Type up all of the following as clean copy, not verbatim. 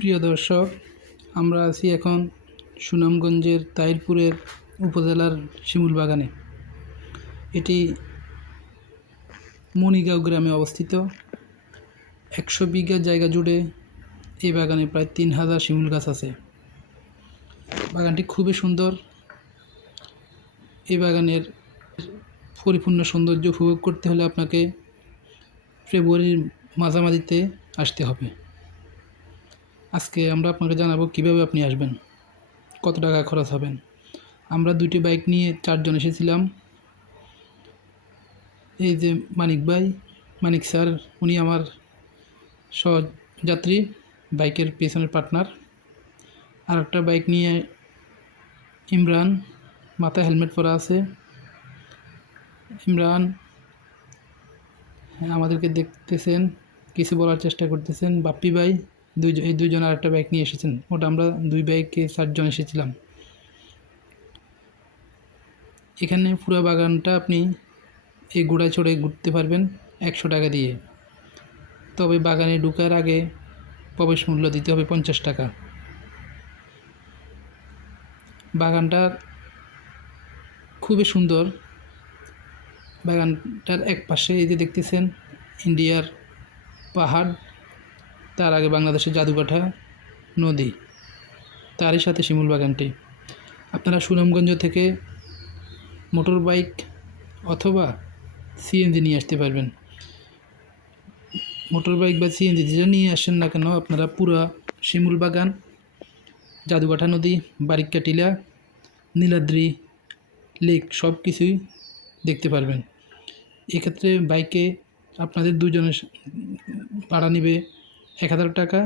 প্রিয় দর্শক, আমরা আছি এখন সুনামগঞ্জের তাহিরপুরের উপজেলার শিমুল বাগানে। এটি মণিগাঁও গ্রামে অবস্থিত। 100 বিঘা জায়গা জুড়ে এই বাগানে প্রায় 3000 শিমুল গাছ আছে। বাগানটি খুবই সুন্দর। এই বাগানের পরিপূর্ণ সৌন্দর্য উপভোগ করতে হলে আপনাকে ফেব্রুয়ারির মাঝামাঝিতে আসতে হবে। আজকে আমরা আপনাকে জানাবো কিভাবে আপনি আসবেন, কত টাকা খরচ হবেন। আমরা 2টি বাইক নিয়ে 4 জন এসেছিলাম। এই যে মানিক স্যার, উনি আমার সহযাত্রী, বাইকের পেছনের পার্টনার। আর একটা বাইক নিয়ে ইমরান, মাথায় হেলমেট পরা আছে। ইমরান আমাদেরকে দেখতেছেন, কিছু বলার চেষ্টা করতেছেন। বাপ্পি ভাই এই দুইজন আর একটা বাইক নিয়ে এসেছেন। ওটা আমরা 2 বাইকে 4 জন এসেছিলাম। এখানে পুরো বাগানটা আপনি এই ঘোড়ায় চড়ে ঘুরতে পারবেন 100 টাকা দিয়ে। তবে বাগানে ঢোকার আগে প্রবেশ মূল্য দিতে হবে 50 টাকা। বাগানটা খুবই সুন্দর। বাগানটার এক পাশে এই যে দেখতেছেন ইন্ডিয়ার পাহাড়, তার আগে বাংলাদেশের জাদুকাঠা নদী, তারই সাথে শিমুল বাগানটি। আপনারা সুনামগঞ্জ থেকে মোটর বাইক অথবা সিএনজি নিয়ে আসতে পারবেন। মোটর বাইক বা সিএনজি যেটা নিয়ে আসেন না কেন, আপনারা পুরো শিমুল বাগান, জাদুকাঠা নদী, বারিক্কা টিলা, নীলাদ্রি লেক সব কিছুই দেখতে পারবেন। এক্ষেত্রে বাইকে আপনাদের 2 জনের ভাড়া নেবে 1000 টাকা।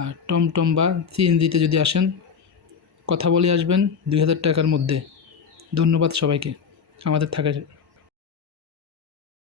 আর টমটম বা সিএনজিতে যদি আসেন, কথা বলে আসবেন 2000 টাকার মধ্যে। ধন্যবাদ সবাইকে আমাদের থাকার